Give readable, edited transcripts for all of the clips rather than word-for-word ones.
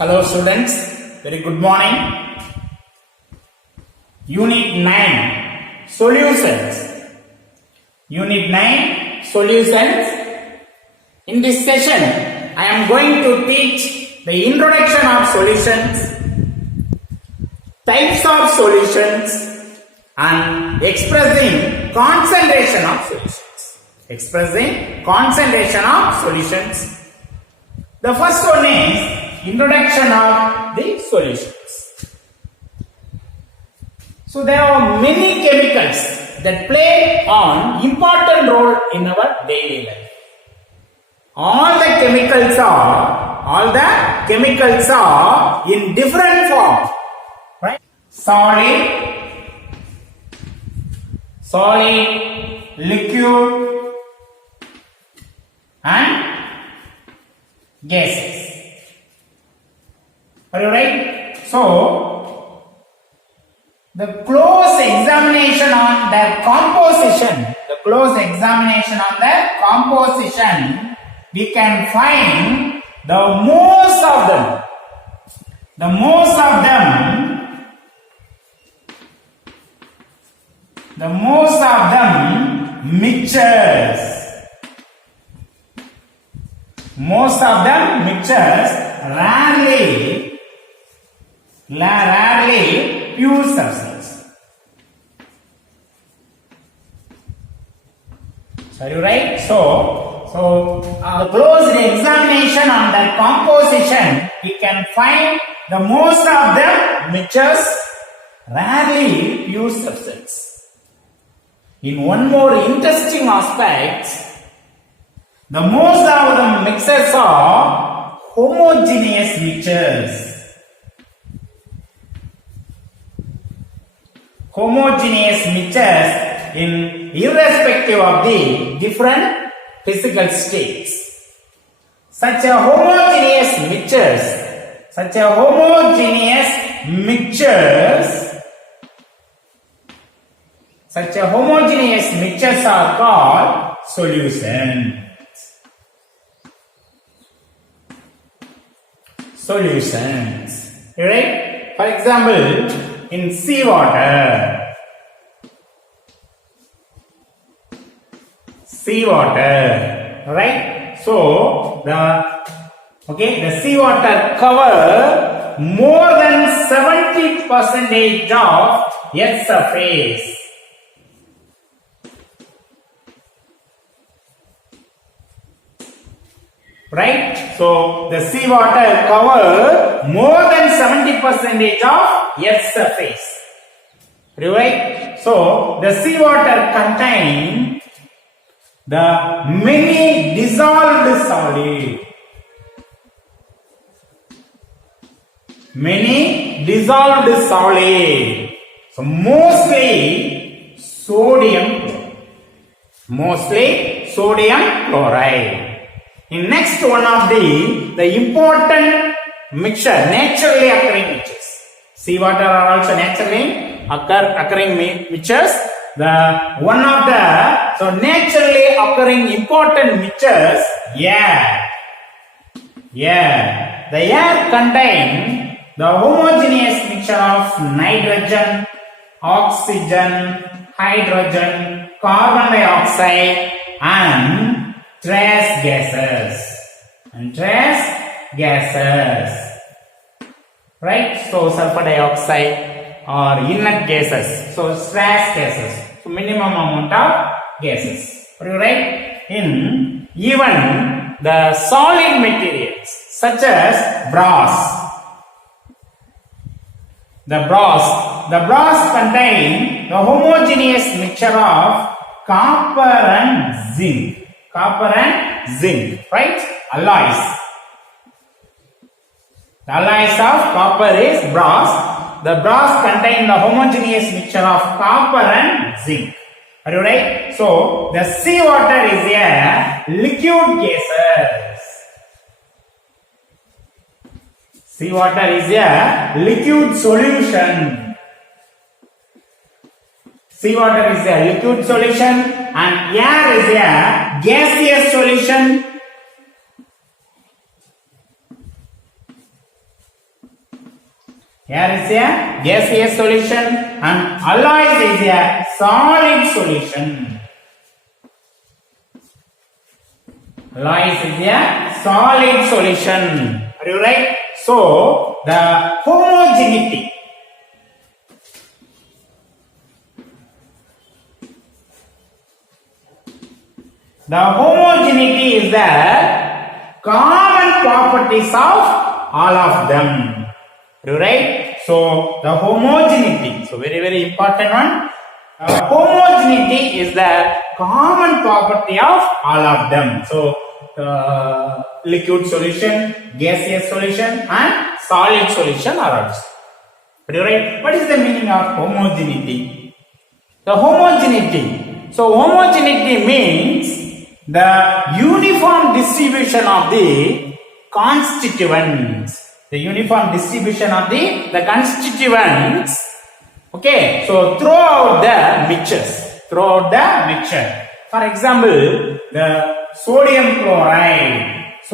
Hello students, very good morning. Unit 9 Solutions. Unit 9 Solutions. In this session, I am going to teach the introduction of solutions, types of solutions, and expressing concentration of solutions. Expressing concentration of solutions. The first one is introduction of the solutions. So there are many chemicals that play an important role in our daily life. All the chemicals are in different forms, right? Solid, liquid, and gases. Are you right? So, the close examination on their composition, we can find the most of them mixtures. Most of them mixtures, rarely pure substance. So are you right? So close the examination on the composition, we can find the most of them mixtures, rarely pure substance. In one more interesting aspect, the most of the mixtures are homogeneous mixtures. Homogeneous mixtures in irrespective of the different physical states. Such a homogeneous mixtures are called solutions. Right? For example, in seawater, right? So the seawater cover more than 70% of Earth's surface. Right? So the seawater cover more than 70% of Earth's surface. Right? So the seawater contains the many dissolved solid. So mostly sodium chloride. In next one of the important mixture, naturally occurring mixtures. Seawater are also naturally occurring mixtures. Naturally occurring important mixtures, air. The air contains the homogeneous mixture of nitrogen, oxygen, hydrogen, carbon dioxide, and trace gases. Right? So sulfur dioxide or inert gases. So trace gases. So minimum amount of gases. Right? In even the solid materials such as brass. The brass contains the homogeneous mixture of copper and zinc. Right? Alloys. The alloys of copper is brass. The brass contains the homogeneous mixture of copper and zinc. Are you right? So the seawater is a liquid gases. Seawater is a liquid solution. Seawater is a liquid solution and air is a gaseous solution. Here is a gaseous solution and alloys is a solid solution. Alloys is a solid solution. Are you right? So the homogeneity. The homogeneity is the common properties of all of them. Are you right? So the homogeneity. So very important one. Homogeneity is the common property of all of them. So liquid solution, gaseous solution, and solid solution are also. Are you right? What is the meaning of homogeneity? The homogeneity. So homogeneity means the uniform distribution of the constituents. The uniform distribution of the constituents. Okay, so throughout the mixtures. For example, the sodium chloride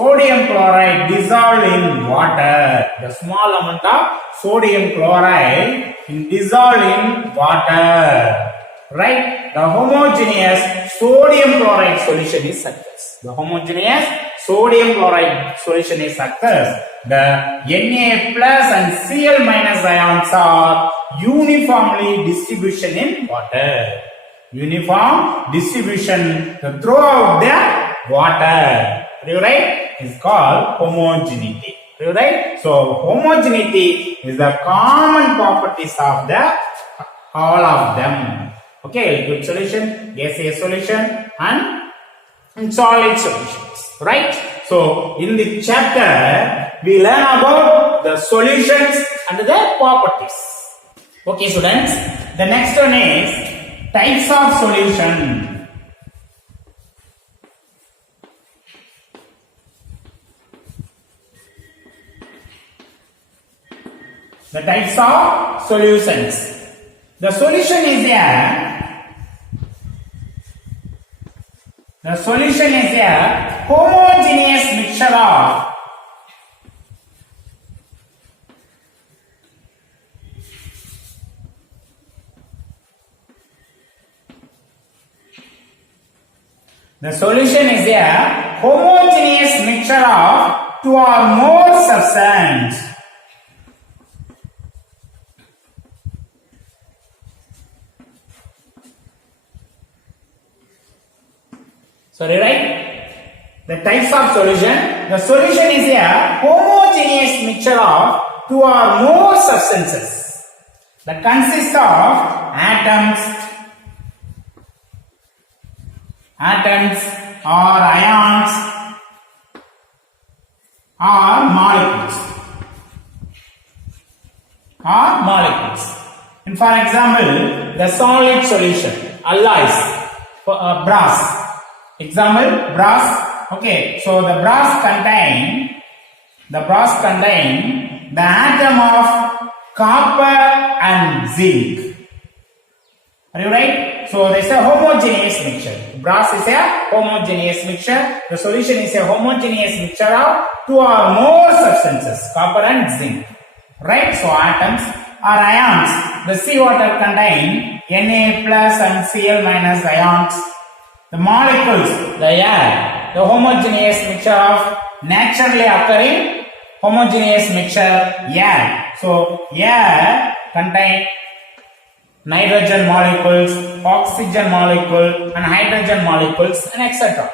dissolved in water. The small amount of sodium chloride dissolved in water. Right? The homogeneous sodium chloride solution is aqueous. The homogeneous sodium chloride solution is aqueous. The Na plus and Cl minus ions are uniformly distribution in water. Uniform distribution throughout the water. Are you right? It's called homogeneity. Are you right? So homogeneity is the common properties of the all of them. Okay, liquid solution, gaseous solution, and solid solutions. Right? So in the chapter we learn about the solutions and their properties. Okay, students. The next one is types of solution. The types of solutions. The solution is a homogeneous mixture of two or more substances. Sorry, right? The types of solution. The solution is a homogeneous mixture of two or more substances that consist of atoms or ions or molecules. And for example, the solid solution, alloys, brass. Example, brass. Okay, so the brass contain the atom of copper and zinc. Are you right? So this is a homogeneous mixture. Brass is a homogeneous mixture. The solution is a homogeneous mixture of two or more substances, copper and zinc. Right? So atoms or ions. The seawater contain Na plus and Cl minus ions. The molecules, the air, the homogeneous mixture of naturally occurring homogeneous mixture air. So air contain nitrogen molecules, oxygen molecule, and hydrogen molecules, and etc.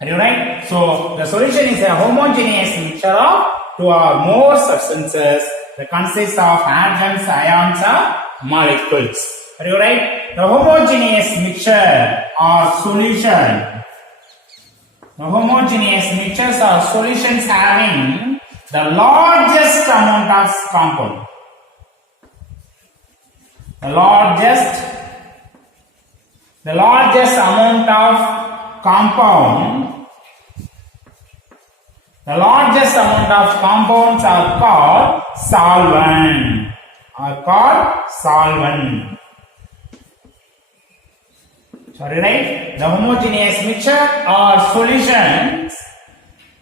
Are you right? So the solution is a homogeneous mixture of two or more substances that consist of atoms, ions, or molecules. Are you right? The homogeneous mixture or solution. The homogeneous mixtures or solutions having the largest amount of compound. The largest amount of compounds are called solvent. Sorry, right? The homogeneous mixture or solutions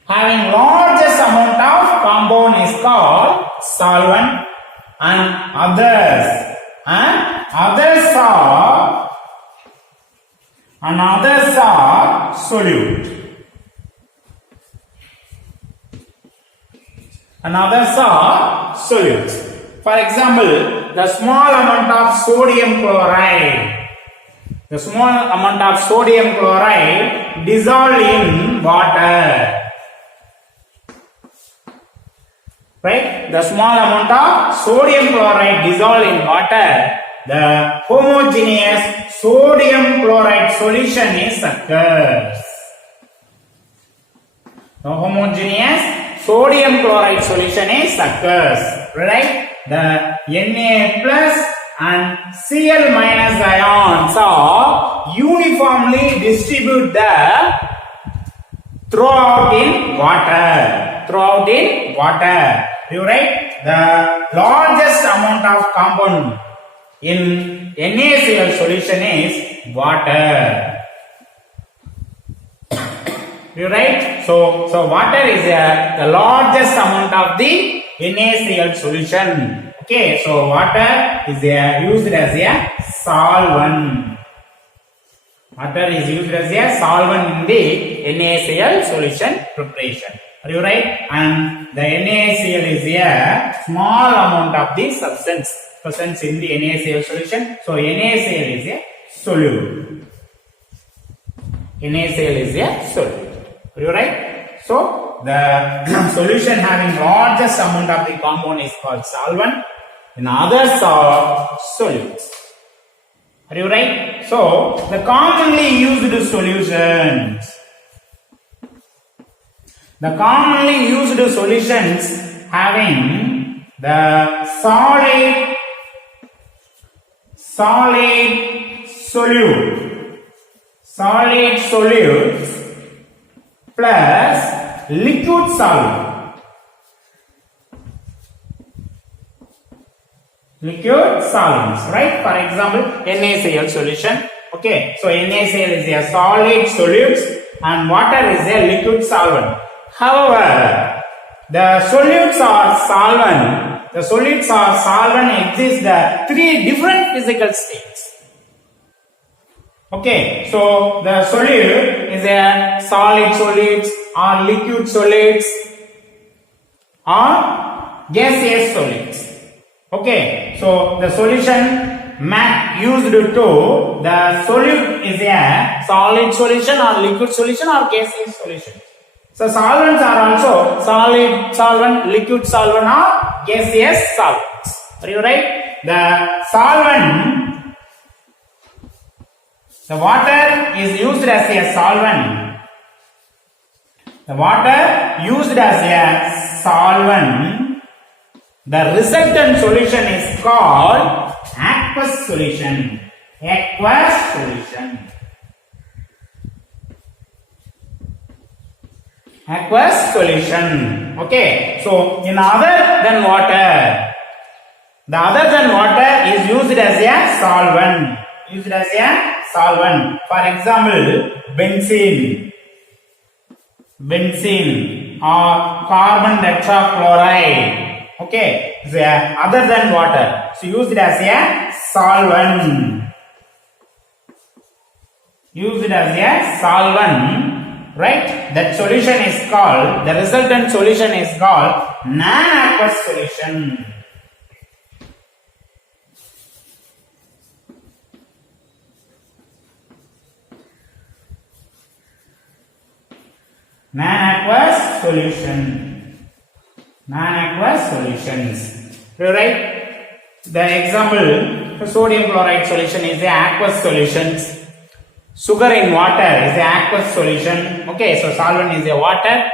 having largest amount of compound is called solvent. and others are solute. And others are solutes. For example, the small amount of sodium chloride. The small amount of sodium chloride dissolved in water. Right? The small amount of sodium chloride dissolved in water. The homogeneous sodium chloride solution is occurs. The homogeneous sodium chloride solution is occurs. Right? The Na plus and Cl minus ions are uniformly distributed throughout in water. You write the largest amount of compound in NaCl solution is water. You write so water is the largest amount of the NaCl solution. Okay, so water is used as a solvent. Water is used as a solvent in the NaCl solution preparation. Are you right? And the NaCl is a small amount of the substance present in the NaCl solution. So NaCl is a solute. NaCl is a solute. Are you right? So the solution having largest amount of the compound is called solvent. And others are solutes. Are you right? So the commonly used solutions. The commonly used solutions having the solid solutes plus liquid solvent. Liquid solvents, right? For example, NaCl solution. Okay, so NaCl is a solid solutes and water is a liquid solvent. However, the solutes or solvent exist the three different physical states. Okay, so the solute is a solid solids or liquid solids or gaseous solids. Okay, so the solution used to the solute is a solid solution or liquid solution or gaseous solution. So solvents are also solid solvent, liquid solvent or gaseous solvents. Are you right? The solvent, the water is used as a solvent. The water used as a solvent. The resultant solution is called aqueous solution. Aqueous solution. Aqueous solution. Okay. So in other than water, the other than water is used as a solvent. Used as a solvent. For example, benzene or carbon tetrachloride. Okay, so other than water, so used as a solvent. Used as a solvent, right? That solution is called, the resultant solution is called non-aqueous solution. Non-aqueous solution. Non-aqueous solutions. Right? The example, sodium chloride solution is the aqueous solutions. Sugar in water is the aqueous solution. Okay, so solvent is a water.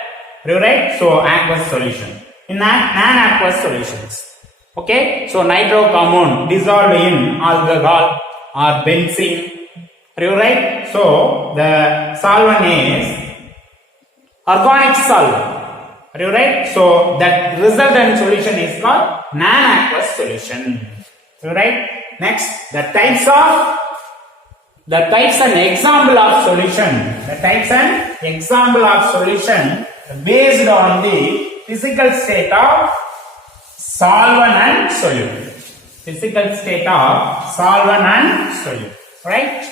Right? So aqueous solution. In non-aqueous solutions. Okay, so nitro compound dissolved in alcohol or benzene. Right? So the solvent is organic solvent. Are you right? So that resultant solution is called non-aqueous solution. Are you right? Next, the types and example of solution. The types and example of solution based on the physical state of solvent and solute. Physical state of solvent and solute, right?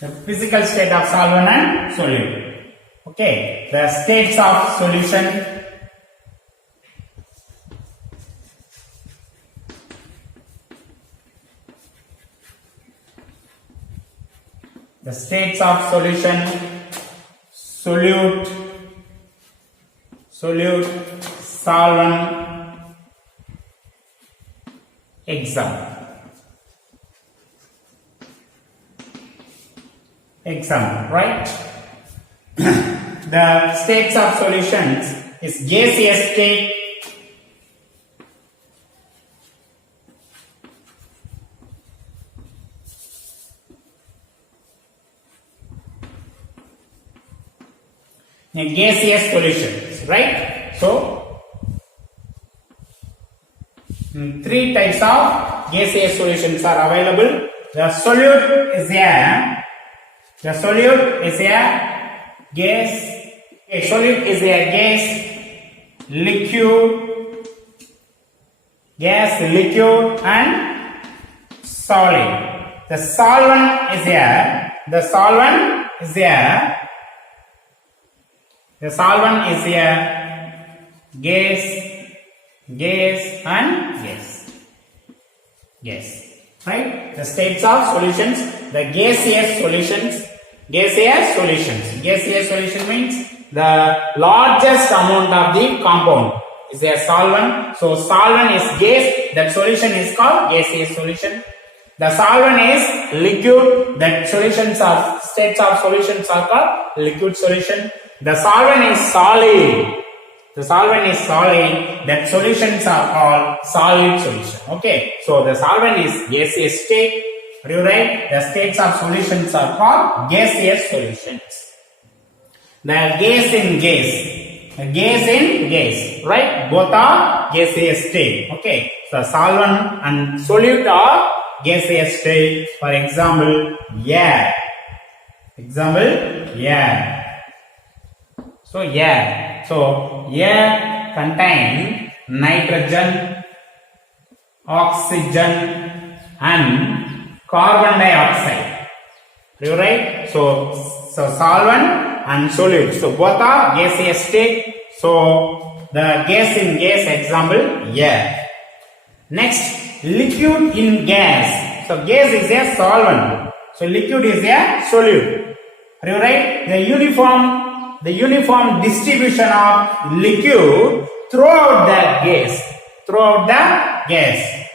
The physical state of solvent and solute. Okay, the states of solution. The states of solution: solute, solvent, example. Right? The states of solutions is gaseous state, gaseous solutions, right? So, three types of gaseous solutions are available. The solute is a gas. A solute is a gas, liquid, and solid. The solvent is a gas, and gas. Right? The states of solutions. The gaseous solution means the largest amount of the compound is a solvent. So solvent is gas, that solution is called gaseous solution. The solvent is liquid, that states of solutions are called liquid solution. The solvent is solid, that solutions are called solid solution. Okay, so the solvent is gaseous state. Are you right? The states of solutions are called gaseous solutions. The gas in gas, right? Both are gaseous state. Okay, so solvent and solute are gaseous state. For example, air. So air contains nitrogen, oxygen, and carbon dioxide. Are you right? So solvent and solute. So both are gaseous state. So the gas in gas, example, air. Next, liquid in gas. So gas is a solvent. So liquid is a solute. Are you right? The uniform distribution of liquid throughout the gas.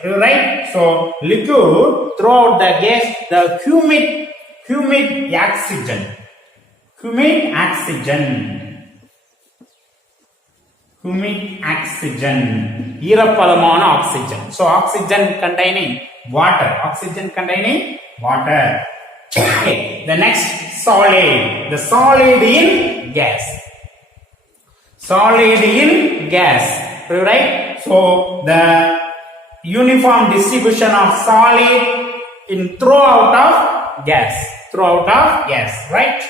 Are you right? So liquid throughout the gas, the humid ஈரப்பதமான oxygen. So oxygen containing water. Okay. The next, solid. The solid in gas. Right? So the uniform distribution of solid in throughout of gas. Right?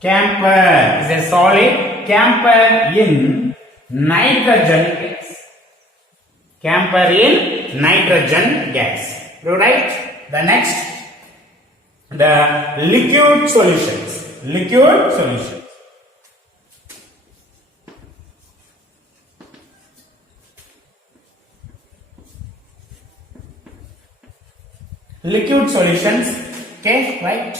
Camphor is a solid. Camphor in nitrogen gas. Right? The next, the liquid solutions. Liquid solutions. Okay, right?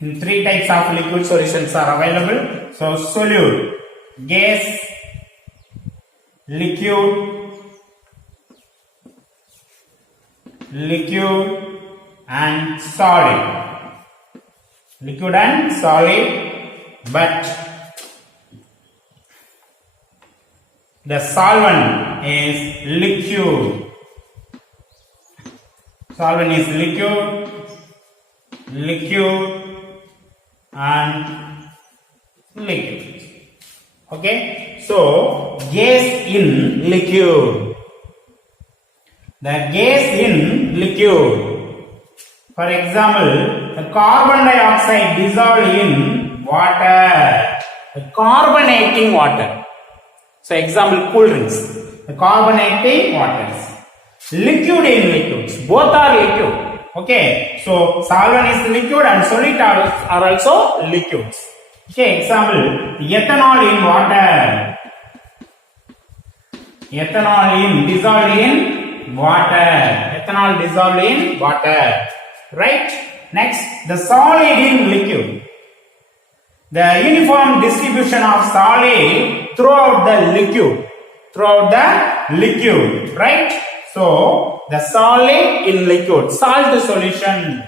Three types of liquid solutions are available. So solute, gas, liquid and solid. But the solvent is liquid. And liquid. Okay, so gas in liquid. The gas in liquid For example, the carbon dioxide dissolved in water. The carbonating water. So example, cool drinks. The carbonating waters. Liquid in liquids. Both are liquid. Okay. So solvent is liquid and solid are also liquids. Okay. Example, ethanol in water. Ethanol dissolved in water. Ethanol dissolved in water. Right? Next, the solid in liquid. The uniform distribution of solid throughout the liquid. Right? So, the solid in liquid. Salt solution.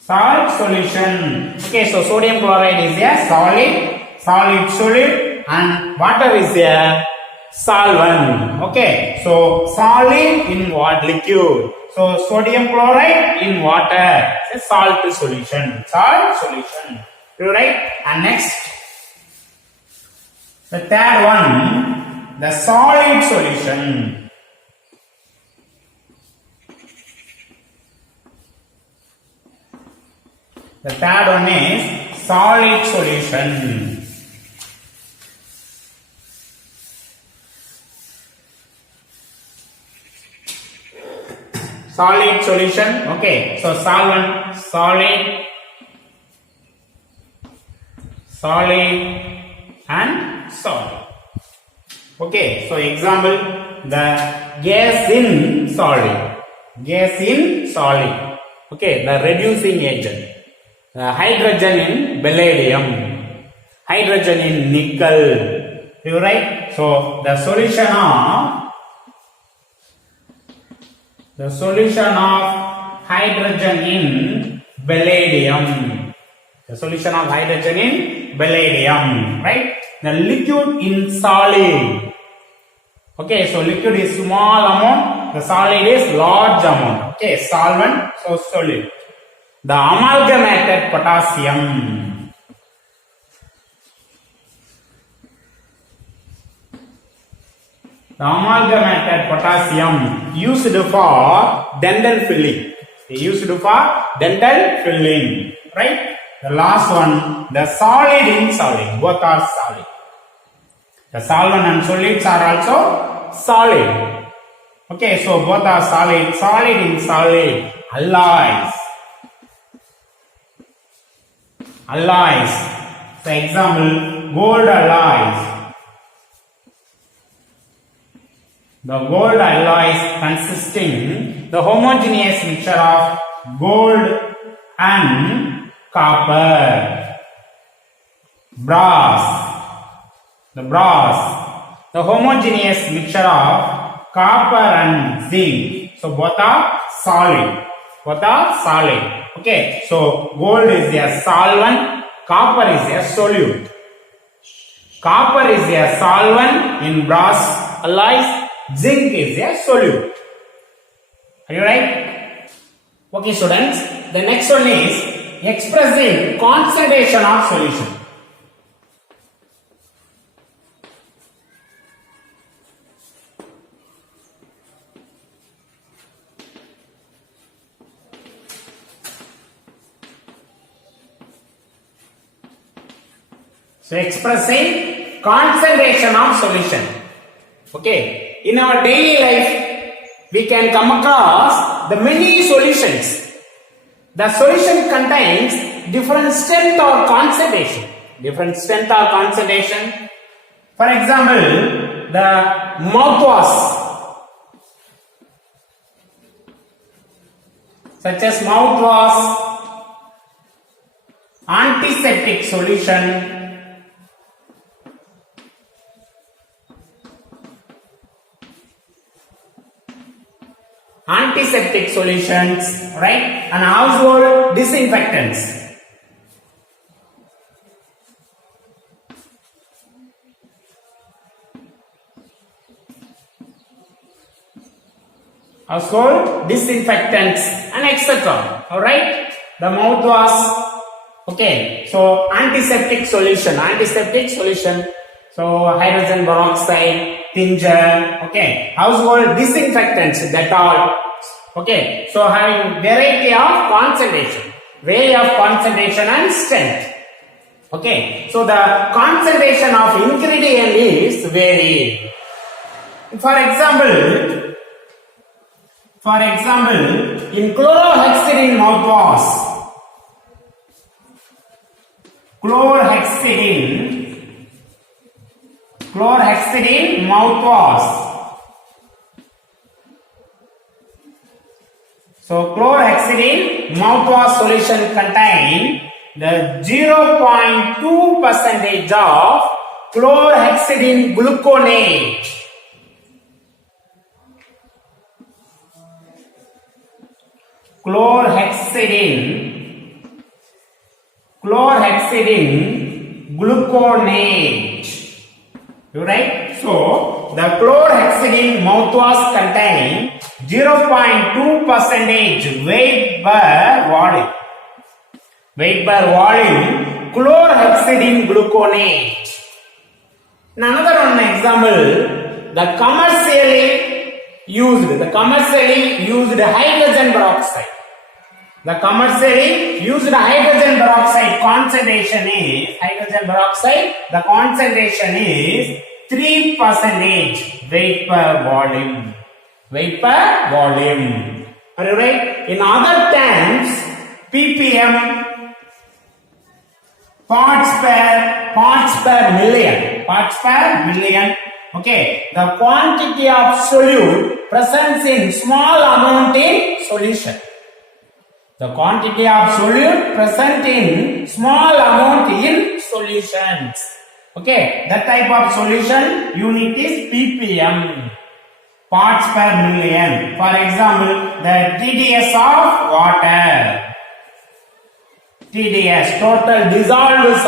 Salt solution. Okay, so sodium chloride is a solid, and water is a solvent. Okay, so solid in what? Liquid. So sodium chloride in water. It's a salt solution. Right? And next, the third one, the solid solution. The third one is solid solution. Solid solution. Okay, so solvent, solid, and solid. Okay, so example, the gas in solid. Okay, the reducing agent. The hydrogen in palladium. Hydrogen in nickel. You right? So the solution of hydrogen in palladium. The solution of hydrogen in palladium, right? The liquid in solid. Okay, so liquid is small amount, the solid is large amount. Okay, solvent, so solid. The amalgamated potassium. The amalgamated potassium used for dental filling. Right? The last one, the solid in solid. Both are solid. The solvent and solids are also solid. Okay, so both are solid. Solid in solid. Alloys. For example, gold alloys. The gold alloys consisting the homogeneous mixture of gold and copper. Brass. The homogeneous mixture of copper and zinc. So both are solid. Okay, so gold is a solvent, copper is a solute. Copper is a solvent in brass alloys. Zinc is a solute. Are you right? Okay, students. The next one is expressing concentration of solution. So expressing concentration of solution. Okay. In our daily life, we can come across the many solutions. The solution contains different strength or concentration. For example, the mouthwash, such as mouthwash, antiseptic solution, antiseptic solutions, right? And household disinfectants. Household disinfectants and etc. Alright? The mouthwash. Okay, so antiseptic solution. So hydrogen peroxide, tincture, okay, household disinfectants, Dettol, okay. So having variety of concentration, way of concentration and strength. Okay, so the concentration of ingredient is varied. For example, in chlorhexidine mouthwash, chlorhexidine mouthwash. So chlorhexidine mouthwash solution contain the 0.2% of chlorhexidine gluconate. Chlorhexidine gluconate. You right? So the chlorhexidine mouthwash contain 0.2% weight per volume. Chlorhexidine gluconate. Another one example, the commercially used hydrogen peroxide. The commercially used hydrogen peroxide concentration is, the concentration is 3% weight per volume. Are you right? In other terms, ppm, parts per million. Okay, the quantity of solute present in small amount in solution. The quantity of solute present in small amount in solutions. Okay, that type of solution unit is ppm, parts per million. For example, the TDS of water. TDS, total dissolved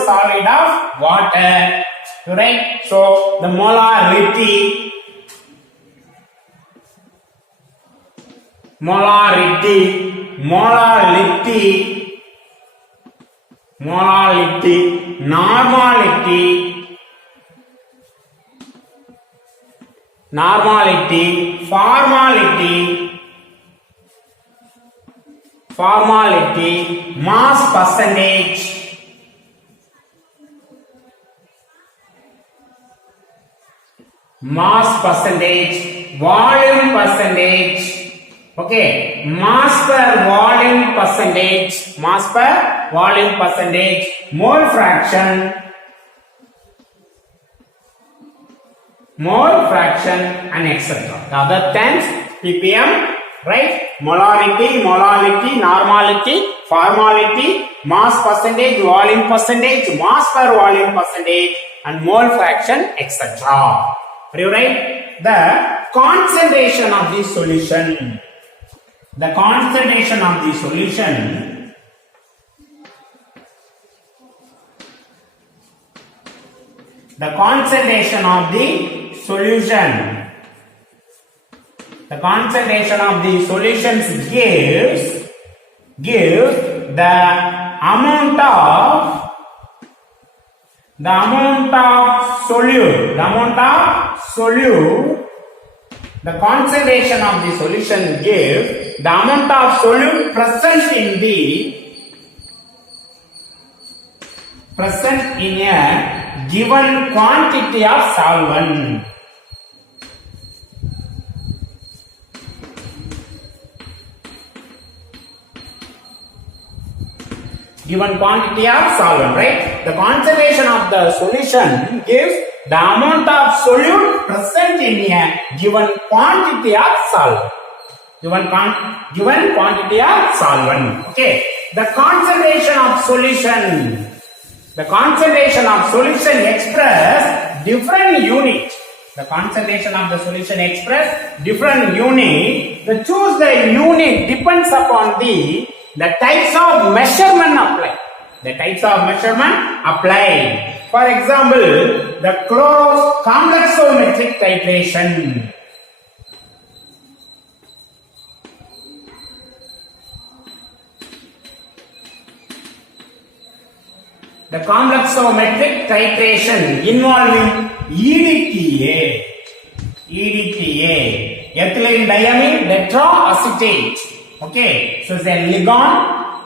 solid of water. Right? So the molarity normality, formality, mass percentage, volume percentage. Okay, mass per volume percentage, mole fraction, and etc. The other terms ppm, right? Molarity, normality, formality, mass percentage, volume percentage, mass per volume percentage, and mole fraction, etc. Are you right? The concentration of the solution. The concentration of the solution solutions gives the amount of solute. The concentration of the solution gives the amount of solute present in a given quantity of solvent. Right? The concentration of the solution gives the amount of solute present in a given quantity of solvent. Okay. The concentration of solution express different unit. The choose the unit depends upon the types of measurement applied. For example, the complexometric titration. The complexometric titration involving EDTA. EDTA. Ethylene diamine tetraacetate. Okay, so it's a ligand.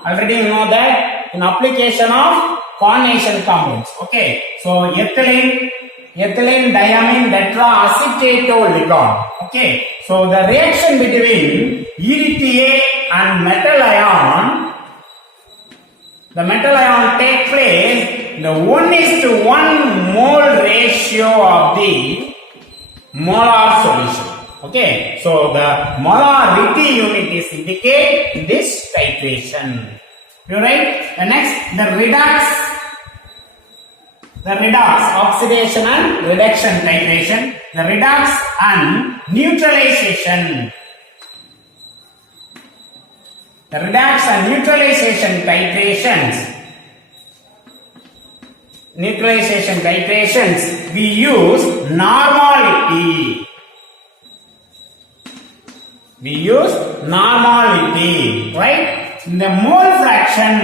Already you know that in application of coordination compounds. Okay, so ethylene diamine tetraacetate ligand. Okay, so the reaction between EDTA and metal ion, the metal ion take place the 1:1 mole ratio of the molar solution. Okay, so the molarity unit is indicated in this titration. You write the next, the redox oxidation and reduction titration, the redox and neutralization. The redox and neutralization titrations, we use normality. Right? The mole fraction.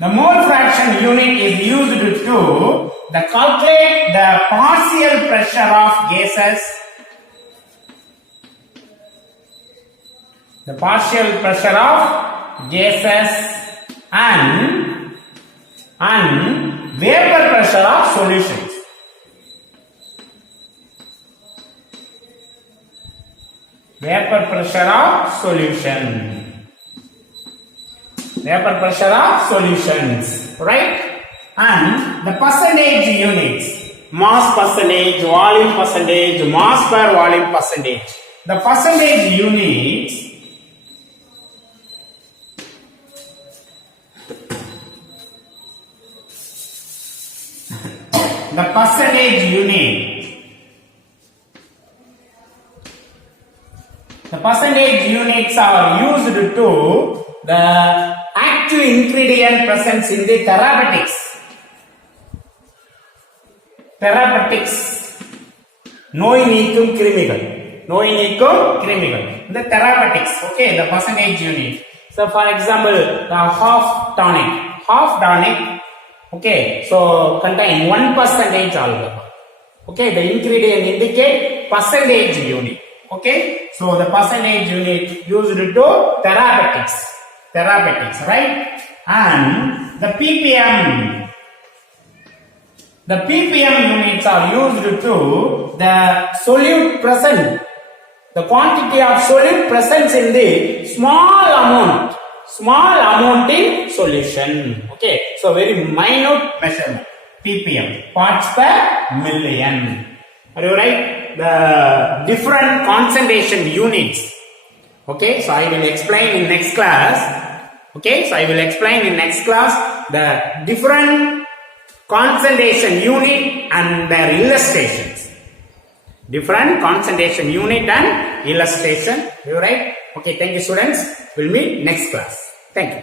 The mole fraction unit is used to calculate the partial pressure of gases. The partial pressure of gases and vapor pressure of solutions. Vapor pressure of solutions, right? And the percentage units, mass percentage, volume percentage, mass per volume percentage. The percentage units, the percentage units are used to the active ingredient presence in the therapeutics. நோய் நீக்கும் கிருமிகள். The therapeutics, okay, the percentage unit. So for example, the half tonic, okay, so contain 1% alcohol. Okay, the ingredient indicate percentage unit. Okay, so the percentage unit used to therapeutics, right? And the ppm units are used to the solute present, the quantity of solute present in the small amount in solution. Okay, so very minute measurement, ppm, parts per million. Are you right? The different concentration units. Okay, so I will explain in next class. Okay, so I will explain in next class the different concentration unit and their illustrations. Different concentration unit and illustration. You right? Okay, thank you students. We'll meet next class. Thank you.